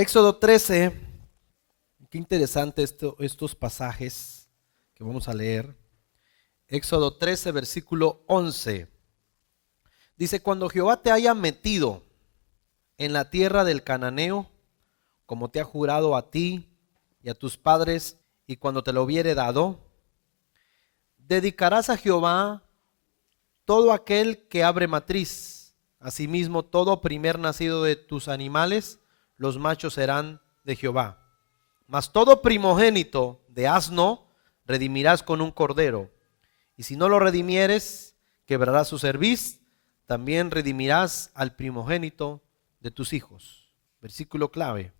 Éxodo 13, qué interesante estos pasajes que vamos a leer. Éxodo 13, versículo 11. Dice, cuando Jehová te haya metido en la tierra del cananeo, como te ha jurado a ti y a tus padres, y cuando te lo hubiere dado, dedicarás a Jehová todo aquel que abre matriz. Asimismo, todo primer nacido de tus animales, los machos serán de Jehová. Mas todo primogénito de asno redimirás con un cordero. Y si no lo redimieres, quebrarás su cerviz, también redimirás al primogénito de tus hijos. Versículo clave.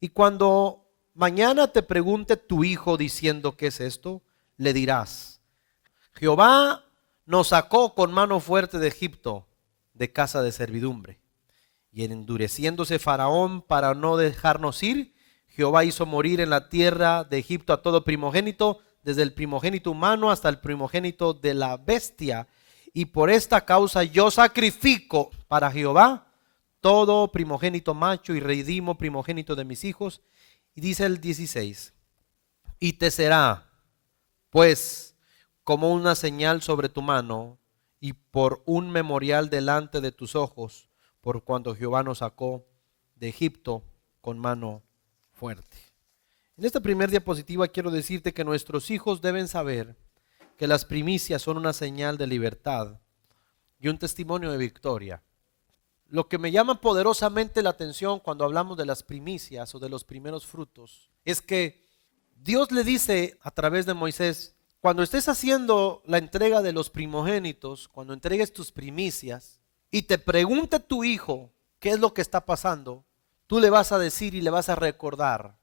Y cuando mañana te pregunte tu hijo diciendo ¿qué es esto? Le dirás, Jehová nos sacó con mano fuerte de Egipto, de casa de servidumbre. Y en endureciéndose Faraón para no dejarnos ir, Jehová hizo morir en la tierra de Egipto a todo primogénito, desde el primogénito humano hasta el primogénito de la bestia. Y por esta causa yo sacrifico para Jehová todo primogénito macho y redimo primogénito de mis hijos. Y dice el 16, y te será pues como una señal sobre tu mano y por un memorial delante de tus ojos, por cuanto Jehová nos sacó de Egipto con mano fuerte. En esta primera diapositiva quiero decirte que nuestros hijos deben saber que las primicias son una señal de libertad y un testimonio de victoria. Lo que me llama poderosamente la atención cuando hablamos de las primicias o de los primeros frutos es que Dios le dice a través de Moisés, cuando estés haciendo la entrega de los primogénitos, cuando entregues tus primicias y te pregunte tu hijo qué es lo que está pasando, tú le vas a decir y le vas a recordar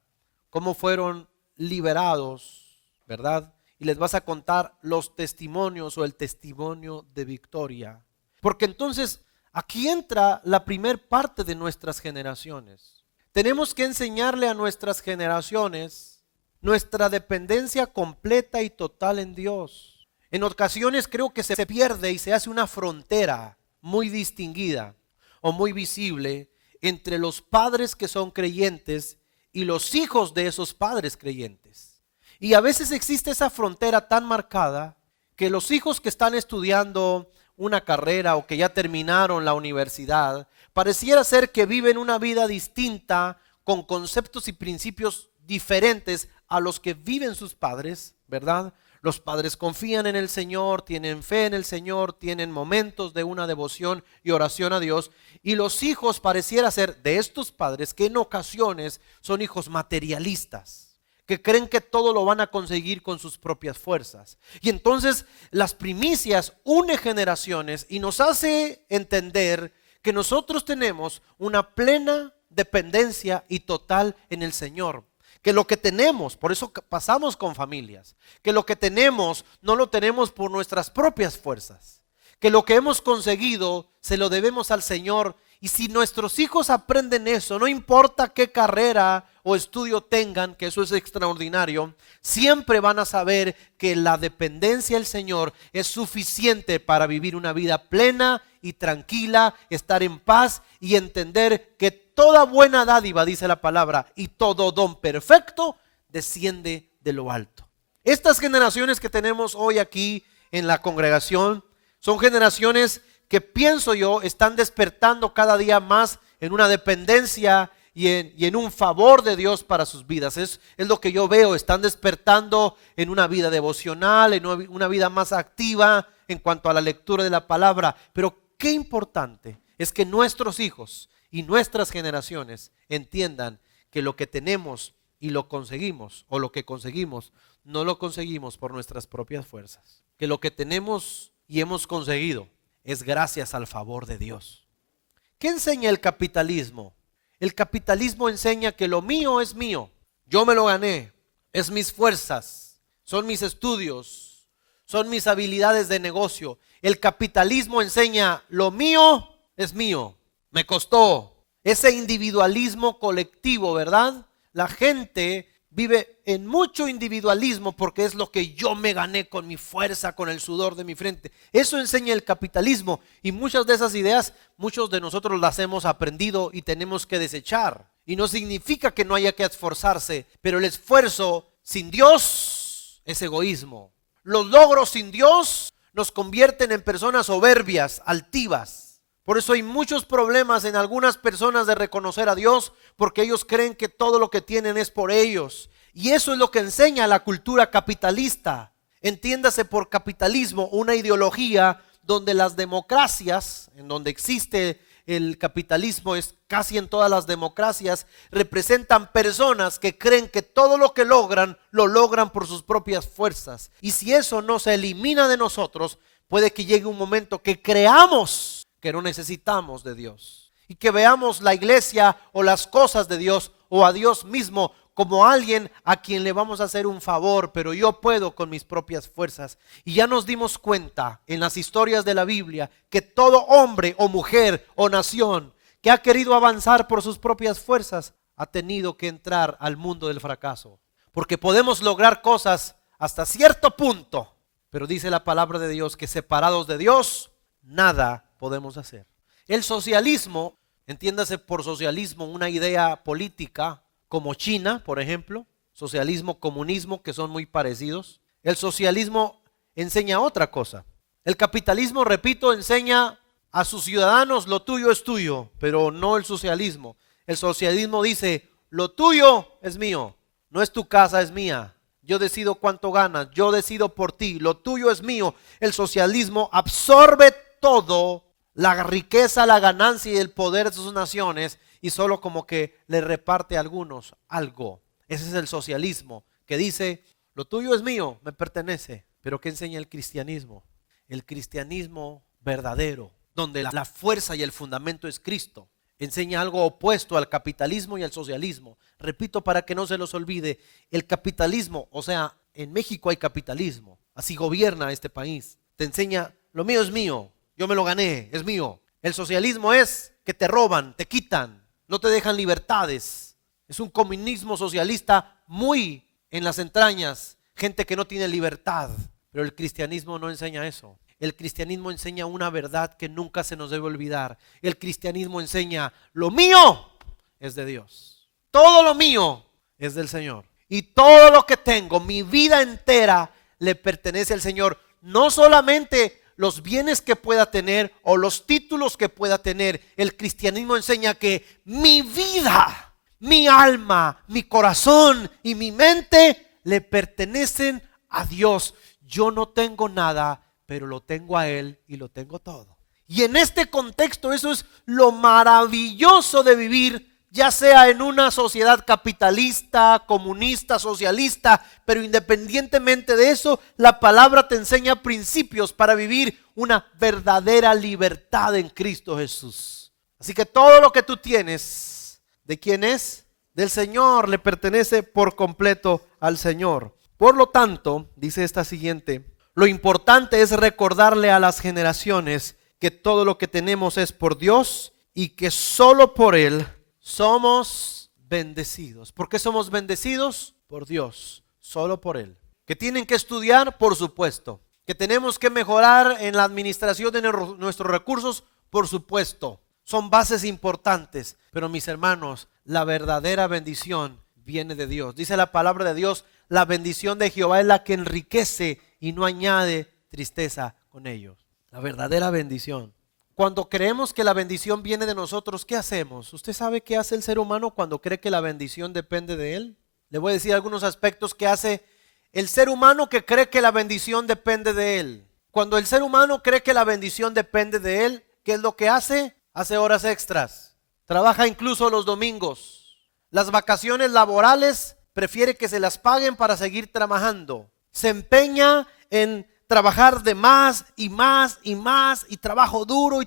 cómo fueron liberados, ¿verdad? Y les vas a contar los testimonios o el testimonio de victoria. Porque entonces aquí entra la primer parte de nuestras generaciones. Tenemos que enseñarle a nuestras generaciones nuestra dependencia completa y total en Dios. En ocasiones creo que se pierde y se hace una frontera muy distinguida o muy visible entre los padres que son creyentes y los hijos de esos padres creyentes. Y a veces existe esa frontera tan marcada que los hijos que están estudiando una carrera o que ya terminaron la universidad, pareciera ser que viven una vida distinta con conceptos y principios diferentes a los que viven sus padres, ¿verdad? Los padres confían en el Señor, tienen fe en el Señor, tienen momentos de una devoción y oración a Dios, y los hijos pareciera ser de estos padres que en ocasiones son hijos materialistas, que creen que todo lo van a conseguir con sus propias fuerzas. Y entonces las primicias une generaciones y nos hace entender que nosotros tenemos una plena dependencia y total en el Señor. Que lo que tenemos, por eso pasamos con familias, que lo que tenemos no lo tenemos por nuestras propias fuerzas, que lo que hemos conseguido se lo debemos al Señor. Y si nuestros hijos aprenden eso, no importa qué carrera o estudio tengan, que eso es extraordinario, siempre van a saber que la dependencia del Señor es suficiente para vivir una vida plena y tranquila, estar en paz y entender que toda buena dádiva, dice la palabra, y todo don perfecto desciende de lo alto. Estas generaciones que tenemos hoy aquí en la congregación son generaciones que pienso yo están despertando cada día más en una dependencia y en un favor de Dios para sus vidas. Es lo que yo veo, están despertando en una vida devocional, en una vida más activa en cuanto a la lectura de la palabra. Pero qué importante es que nuestros hijos y nuestras generaciones entiendan que lo que tenemos y lo conseguimos, o lo que conseguimos, no lo conseguimos por nuestras propias fuerzas. Que lo que tenemos y hemos conseguido es gracias al favor de Dios. ¿Qué enseña el capitalismo? El capitalismo enseña que lo mío es mío, yo me lo gané, es mis fuerzas, son mis estudios, son mis habilidades de negocio. El capitalismo enseña lo mío es mío, me costó. Ese individualismo colectivo, ¿verdad? La gente vive en mucho individualismo porque es lo que yo me gané con mi fuerza, con el sudor de mi frente. Eso enseña el capitalismo, y muchas de esas ideas, muchos de nosotros las hemos aprendido y tenemos que desechar. Y no significa que no haya que esforzarse, pero el esfuerzo sin Dios es egoísmo. Los logros sin Dios nos convierten en personas soberbias, altivas. Por eso hay muchos problemas en algunas personas de reconocer a Dios, porque ellos creen que todo lo que tienen es por ellos. Y eso es lo que enseña la cultura capitalista. Entiéndase por capitalismo una ideología donde las democracias, en donde existe el capitalismo, es casi en todas las democracias, representan personas que creen que todo lo que logran, lo logran por sus propias fuerzas. Y si eso no se elimina de nosotros, puede que llegue un momento que creamos que no necesitamos de Dios y que veamos la iglesia o las cosas de Dios o a Dios mismo como alguien a quien le vamos a hacer un favor, pero yo puedo con mis propias fuerzas. Y ya nos dimos cuenta en las historias de la Biblia que todo hombre o mujer o nación que ha querido avanzar por sus propias fuerzas ha tenido que entrar al mundo del fracaso. Porque podemos lograr cosas hasta cierto punto, pero dice la palabra de Dios que separados de Dios, nada podemos hacer. El socialismo, entiéndase por socialismo una idea política, como China, por ejemplo, socialismo, comunismo, que son muy parecidos. El socialismo enseña otra cosa. El capitalismo, repito, enseña a sus ciudadanos lo tuyo es tuyo, pero no el socialismo. El socialismo dice, lo tuyo es mío, no es tu casa, es mía. Yo decido cuánto ganas, yo decido por ti, lo tuyo es mío. El socialismo absorbe todo, la riqueza, la ganancia y el poder de sus naciones, y solo como que le reparte a algunos algo. Ese es el socialismo, que dice, lo tuyo es mío, me pertenece. Pero ¿qué enseña el cristianismo? El cristianismo verdadero, donde la fuerza y el fundamento es Cristo, enseña algo opuesto al capitalismo y al socialismo. Repito para que no se los olvide, el capitalismo, o sea, en México hay capitalismo, así gobierna este país. Te enseña, lo mío es mío, yo me lo gané, es mío. El socialismo es que te roban, te quitan, no te dejan libertades. Es un comunismo socialista muy en las entrañas, gente que no tiene libertad. Pero el cristianismo no enseña eso. El cristianismo enseña una verdad que nunca se nos debe olvidar. El cristianismo enseña, lo mío es de Dios. Todo lo mío es del Señor. Y todo lo que tengo, mi vida entera, le pertenece al Señor. No solamente los bienes que pueda tener o los títulos que pueda tener. El cristianismo enseña que mi vida, mi alma, mi corazón y mi mente le pertenecen a Dios. Yo no tengo nada, pero lo tengo a Él y lo tengo todo. Y en este contexto eso es lo maravilloso de vivir, ya sea en una sociedad capitalista, comunista, socialista, pero independientemente de eso, la palabra te enseña principios para vivir una verdadera libertad en Cristo Jesús. Así que todo lo que tú tienes, ¿de quién es? Del Señor, le pertenece por completo al Señor. Por lo tanto, dice esta siguiente, lo importante es recordarle a las generaciones que todo lo que tenemos es por Dios y que solo por Él somos bendecidos. ¿Por qué somos bendecidos? Por Dios, solo por Él. ¿Que tienen que estudiar? Por supuesto. ¿Que tenemos que mejorar en la administración de nuestros recursos? Por supuesto. Son bases importantes. Pero mis hermanos, la verdadera bendición viene de Dios. Dice la palabra de Dios, la bendición de Jehová es la que enriquece y no añade tristeza con ellos. La verdadera bendición. Cuando creemos que la bendición viene de nosotros, ¿qué hacemos? ¿Usted sabe qué hace el ser humano cuando cree que la bendición depende de él? Le voy a decir algunos aspectos que hace el ser humano que cree que la bendición depende de él. Cuando el ser humano cree que la bendición depende de él, ¿qué es lo que hace? Hace horas extras. Trabaja incluso los domingos. Las vacaciones laborales prefiere que se las paguen para seguir trabajando. Se empeña en trabajar de más y más y más y trabajo duro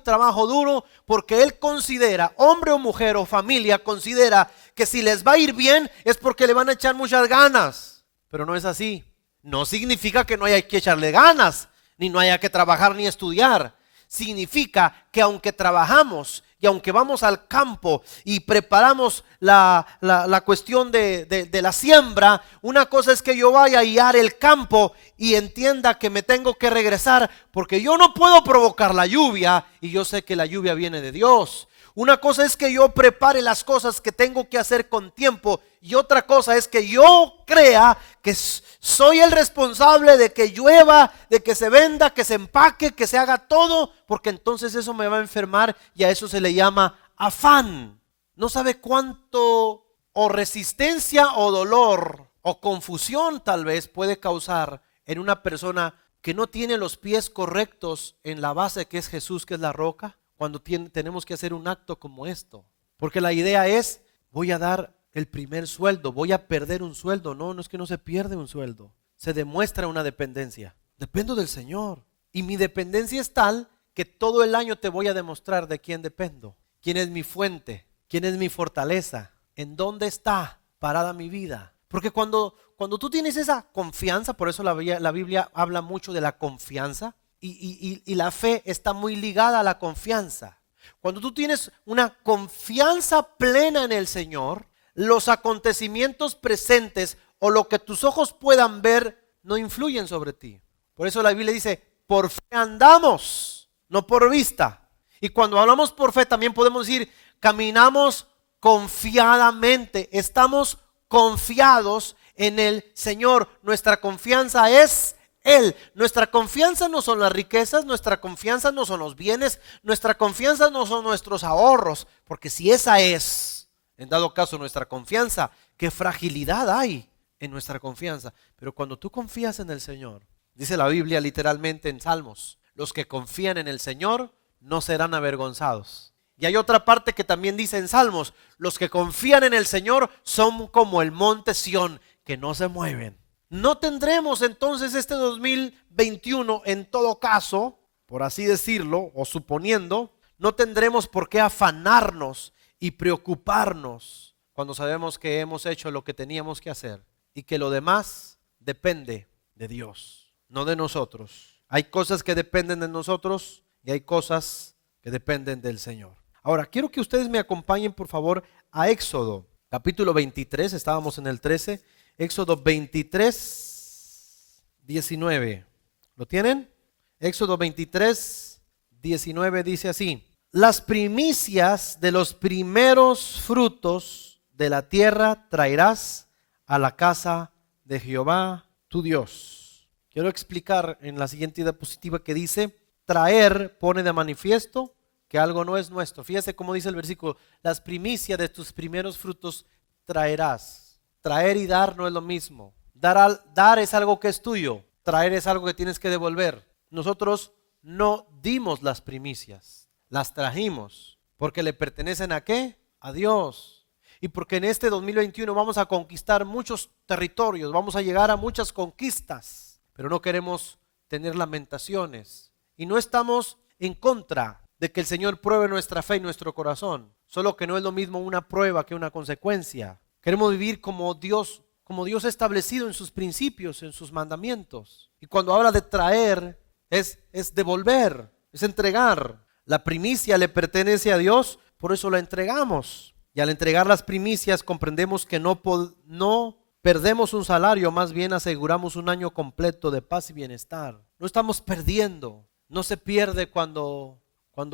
porque él considera, hombre o mujer o familia, considera que si les va a ir bien es porque le van a echar muchas ganas. Pero no es así. No significa que no haya que echarle ganas, ni no haya que trabajar ni estudiar. Significa que aunque trabajamos y aunque vamos al campo y preparamos la cuestión de la siembra, una cosa es que yo vaya a guiar el campo y entienda que me tengo que regresar porque yo no puedo provocar la lluvia y yo sé que la lluvia viene de Dios. Una cosa es que yo prepare las cosas que tengo que hacer con tiempo, y otra cosa es que yo crea que soy el responsable de que llueva, de que se venda, que se empaque, que se haga todo, porque entonces eso me va a enfermar, y a eso se le llama afán. No sabe cuánto o resistencia o dolor o confusión tal vez puede causar en una persona que no tiene los pies correctos en la base que es Jesús, que es la roca, cuando tenemos que hacer un acto como esto. Porque la idea es, voy a dar el primer sueldo, voy a perder un sueldo. No, no es que no se pierde un sueldo, se demuestra una dependencia. Dependo del Señor, y mi dependencia es tal que todo el año te voy a demostrar de quién dependo, quién es mi fuente, quién es mi fortaleza, en dónde está parada mi vida. Porque cuando tú tienes esa confianza, por eso la Biblia habla mucho de la confianza, y la fe está muy ligada a la confianza. Cuando tú tienes una confianza plena en el Señor, los acontecimientos presentes o lo que tus ojos puedan ver no influyen sobre ti. Por eso la Biblia dice, por fe andamos, no por vista. Y cuando hablamos por fe también podemos decir, caminamos confiadamente, estamos confiados en el Señor. Nuestra confianza es Él. Nuestra confianza no son las riquezas, nuestra confianza no son los bienes, nuestra confianza no son nuestros ahorros, porque si esa es, en dado caso, nuestra confianza, qué fragilidad hay en nuestra confianza. Pero cuando tú confías en el Señor, dice la Biblia literalmente en Salmos, los que confían en el Señor no serán avergonzados. Y hay otra parte que también dice en Salmos, los que confían en el Señor son como el monte Sión, que no se mueven. No tendremos entonces este 2021, en todo caso, por así decirlo, o suponiendo, no tendremos por qué afanarnos y preocuparnos cuando sabemos que hemos hecho lo que teníamos que hacer y que lo demás depende de Dios, no de nosotros. Hay cosas que dependen de nosotros y hay cosas que dependen del Señor. Ahora, quiero que ustedes me acompañen, por favor, a Éxodo, capítulo 23, estábamos en el 13, Éxodo 23, 19. ¿Lo tienen? Éxodo 23, 19 dice así: las primicias de los primeros frutos de la tierra traerás a la casa de Jehová tu Dios. Quiero explicar en la siguiente diapositiva que dice, traer pone de manifiesto que algo no es nuestro. Fíjese cómo dice el versículo, las primicias de tus primeros frutos traerás. Traer y dar no es lo mismo. Dar es algo que es tuyo, traer es algo que tienes que devolver. Nosotros no dimos las primicias, las trajimos, porque le pertenecen ¿a qué? A Dios. Y porque en este 2021 vamos a conquistar muchos territorios, vamos a llegar a muchas conquistas, pero no queremos tener lamentaciones. Y no estamos en contra de que el Señor pruebe nuestra fe y nuestro corazón, solo que no es lo mismo una prueba que una consecuencia. Queremos vivir como Dios ha establecido en sus principios, en sus mandamientos. Y cuando habla de traer, es devolver, es entregar. La primicia le pertenece a Dios, por eso la entregamos. Y al entregar las primicias comprendemos que no perdemos un salario, más bien aseguramos un año completo de paz y bienestar. No estamos perdiendo. No se pierde cuando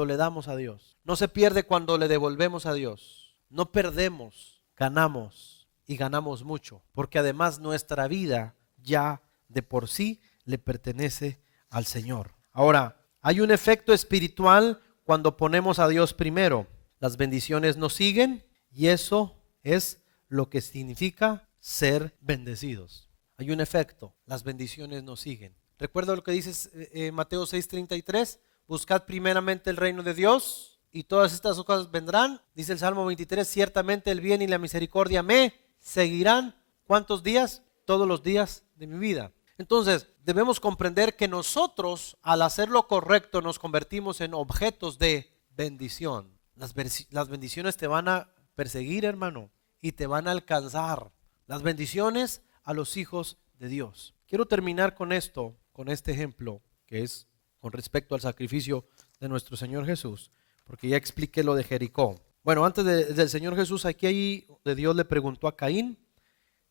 le damos a Dios. No se pierde cuando le devolvemos a Dios. No perdemos, ganamos, y ganamos mucho, porque además nuestra vida ya de por sí le pertenece al Señor. Ahora, hay un efecto espiritual cuando ponemos a Dios primero. Las bendiciones nos siguen y eso es lo que significa ser bendecidos. Hay un efecto, las bendiciones nos siguen. ¿Recuerda lo que dice Mateo 6:33? Buscad primeramente el reino de Dios y todas estas cosas vendrán. Dice el Salmo 23, ciertamente el bien y la misericordia me seguirán. ¿Cuántos días? Todos los días de mi vida. Entonces debemos comprender que nosotros al hacer lo correcto nos convertimos en objetos de bendición. Las bendiciones te van a perseguir, hermano, y te van a alcanzar. Las bendiciones a los hijos de Dios. Quiero terminar con esto, con este ejemplo que es con respecto al sacrificio de nuestro Señor Jesús, porque ya expliqué lo de Jericó. Bueno, antes del Señor Jesús, aquí de Dios le preguntó a Caín,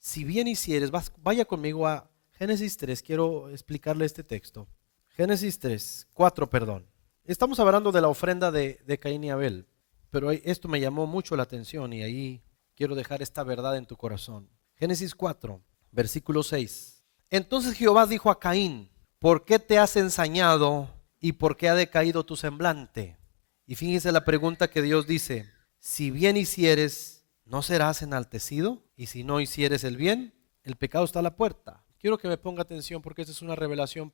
si bien hicieres, vaya conmigo a Génesis 3, quiero explicarle este texto. Génesis 3, 4, perdón. Estamos hablando de la ofrenda de Caín y Abel. pero esto me llamó mucho la atención y ahí quiero dejar esta verdad en tu corazón. Génesis 4, versículo 6. Entonces Jehová dijo a Caín: ¿por qué te has ensañado y por qué ha decaído tu semblante? Y fíjense la pregunta que Dios dice: si bien hicieres, ¿no serás enaltecido? Y si no hicieres el bien, el pecado está a la puerta. Quiero que me ponga atención porque esta es una revelación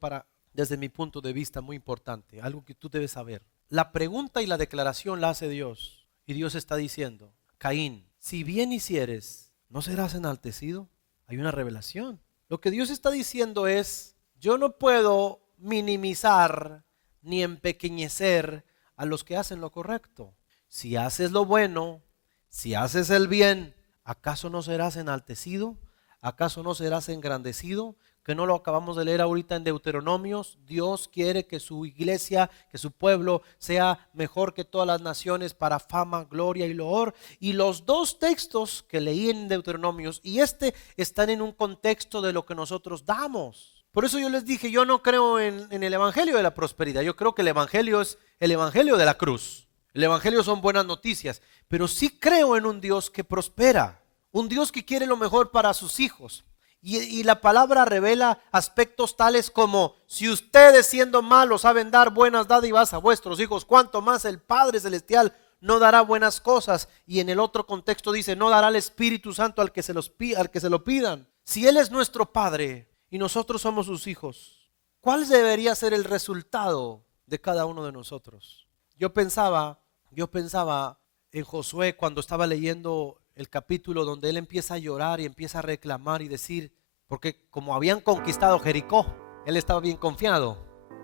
desde mi punto de vista, muy importante, algo que tú debes saber. La pregunta y la declaración la hace Dios, y Dios está diciendo: Caín, si bien hicieres, ¿no serás enaltecido? Hay una revelación. Lo que Dios está diciendo es: yo no puedo minimizar ni empequeñecer a los que hacen lo correcto. Si haces lo bueno, si haces el bien, ¿acaso no serás enaltecido? ¿Acaso no serás engrandecido? Que no lo acabamos de leer ahorita en Deuteronomios. Dios quiere que su iglesia, que su pueblo sea mejor que todas las naciones para fama, gloria y loor. Y los dos textos que leí en Deuteronomios y están en un contexto de lo que nosotros damos. Por eso yo les dije, yo no creo en el evangelio de la prosperidad. Yo creo que el evangelio es el evangelio de la cruz. El evangelio son buenas noticias, pero sí creo en un Dios que prospera, un Dios que quiere lo mejor para sus hijos. Y la palabra revela aspectos tales como: si ustedes siendo malos saben dar buenas dádivas a vuestros hijos, cuánto más el Padre Celestial no dará buenas cosas. Y en el otro contexto dice: no dará el Espíritu Santo al que se lo pidan. Si Él es nuestro Padre y nosotros somos sus hijos, ¿cuál debería ser el resultado de cada uno de nosotros? Yo pensaba en Josué cuando estaba leyendo el capítulo donde él empieza a llorar y empieza a reclamar y decir, porque como habían conquistado Jericó, él estaba bien confiado,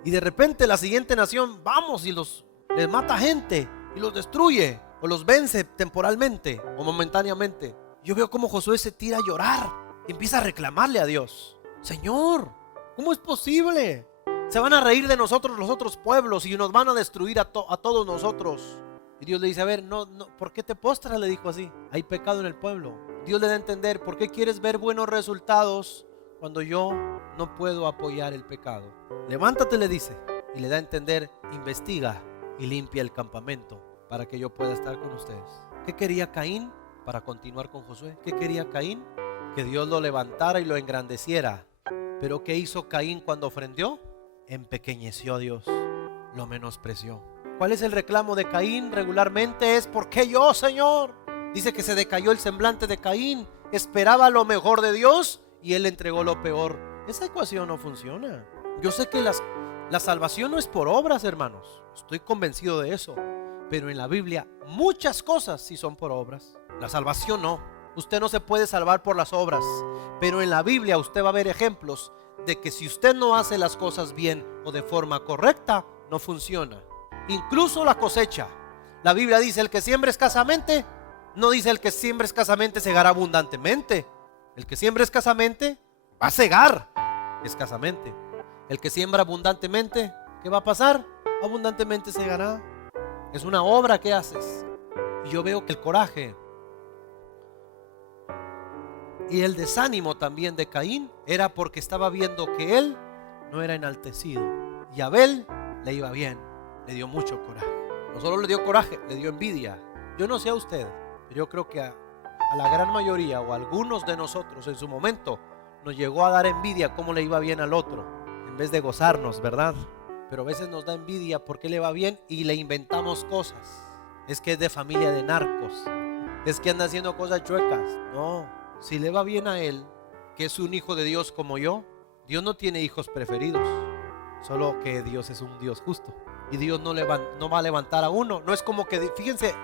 y de repente la siguiente nación vamos y les mata gente y los destruye o los vence temporalmente o momentáneamente. Yo veo como Josué se tira a llorar y empieza a reclamarle a Dios: Señor, ¿cómo es posible? Se van a reír de nosotros los otros pueblos y nos van a destruir a todos nosotros. Y Dios le dice: a ver, no, ¿por qué te postras? Le dijo así: hay pecado en el pueblo. Dios le da a entender: ¿por qué quieres ver buenos resultados cuando yo no puedo apoyar el pecado? Levántate, le dice, y le da a entender: investiga y limpia el campamento para que yo pueda estar con ustedes. ¿Qué quería Caín para continuar con Josué? ¿Qué quería Caín? Que Dios lo levantara y lo engrandeciera. Pero ¿qué hizo Caín cuando ofrendió? Empequeñeció a Dios, lo menospreció. ¿Cuál es el reclamo de Caín regularmente? Es: ¿por qué yo, Señor? Dice que se decayó el semblante de Caín. Esperaba lo mejor de Dios y él entregó lo peor. Esa ecuación no funciona. Yo sé que la salvación no es por obras, hermanos. Estoy convencido de eso. Pero en la Biblia muchas cosas sí son por obras. La salvación no. Usted no se puede salvar por las obras. Pero en la Biblia usted va a ver ejemplos de que si usted no hace las cosas bien o de forma correcta, no funciona. Incluso la cosecha. La Biblia dice: el que siembra escasamente, no dice el que siembra escasamente segará abundantemente. El que siembra escasamente va a segar escasamente. El que siembra abundantemente, ¿qué va a pasar? Abundantemente segará. Es una obra que haces. Y yo veo que el coraje y el desánimo también de Caín era porque estaba viendo que él no era enaltecido y a Abel le iba bien. Le dio mucho coraje. No solo le dio coraje, le dio envidia. Yo no sé a usted, pero yo creo que a la gran mayoría o a algunos de nosotros en su momento nos llegó a dar envidia cómo le iba bien al otro, en vez de gozarnos, ¿verdad? Pero a veces nos da envidia porque le va bien y le inventamos cosas. Es que es de familia de narcos, es que anda haciendo cosas chuecas. No, si le va bien a él, que es un hijo de Dios como yo, Dios no tiene hijos preferidos, solo que Dios es un Dios justo. Y Dios no va a levantar a uno. No es como que, fíjense,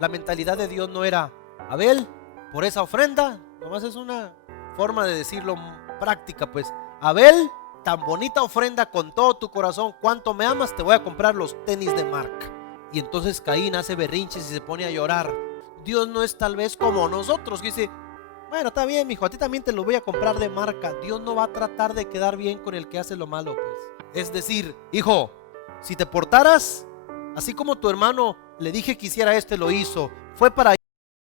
la mentalidad de Dios no era: Abel, por esa ofrenda, nomás es una forma de decirlo práctica, pues: Abel, tan bonita ofrenda con todo tu corazón, cuánto me amas, te voy a comprar los tenis de marca. Y entonces Caín hace berrinches y se pone a llorar. Dios no es tal vez como nosotros, que dice: bueno, está bien, mijo, a ti también te lo voy a comprar de marca. Dios no va a tratar de quedar bien con el que hace lo malo, pues. Es decir: hijo, si te portaras así como tu hermano le dije que hiciera esto y lo hizo, fue para